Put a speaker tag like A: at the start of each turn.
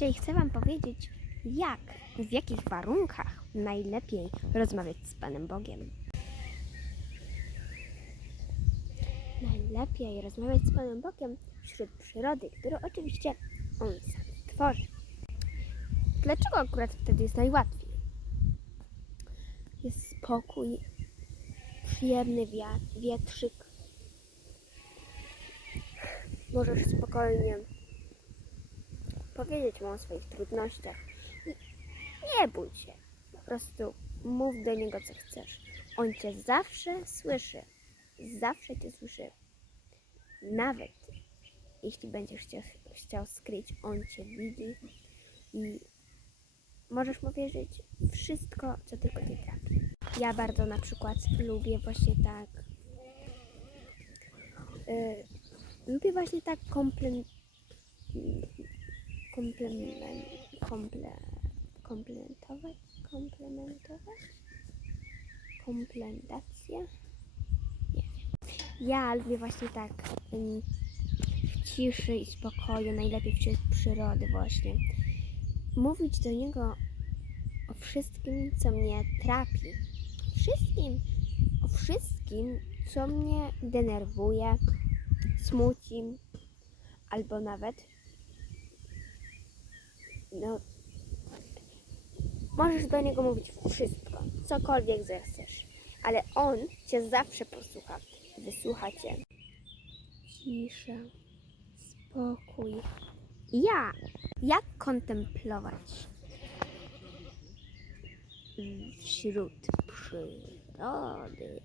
A: Dzisiaj chcę Wam powiedzieć, jak, w jakich warunkach najlepiej rozmawiać z Panem Bogiem. Najlepiej rozmawiać z Panem Bogiem wśród przyrody, którą oczywiście On sam stworzy. Dlaczego akurat wtedy jest najłatwiej? Jest spokój, przyjemny wiatr, wietrzyk. Możesz spokojnie powiedzieć mu o swoich trudnościach. I nie bój się. Po prostu mów do niego, co chcesz. On cię zawsze słyszy. Zawsze cię słyszy. Nawet jeśli będziesz chciał, chciał skryć, on cię widzi i możesz mu wierzyć wszystko, co tylko cię trapi. Ja bardzo na przykład lubię właśnie tak. y, lubię właśnie tak komplement komplement, komple, komplementować, komplementować, komplementacja. Nie. Ja lubię właśnie tak w ciszy i spokoju, najlepiej wśród przyrody właśnie. Mówić do niego o wszystkim, co mnie trapi. Wszystkim, o wszystkim, co mnie denerwuje, smuci, albo nawet no, możesz do niego mówić wszystko, cokolwiek zechcesz, ale on cię zawsze posłucha, wysłucha cię. Cisza, spokój. Ja, jak kontemplować wśród przyrody?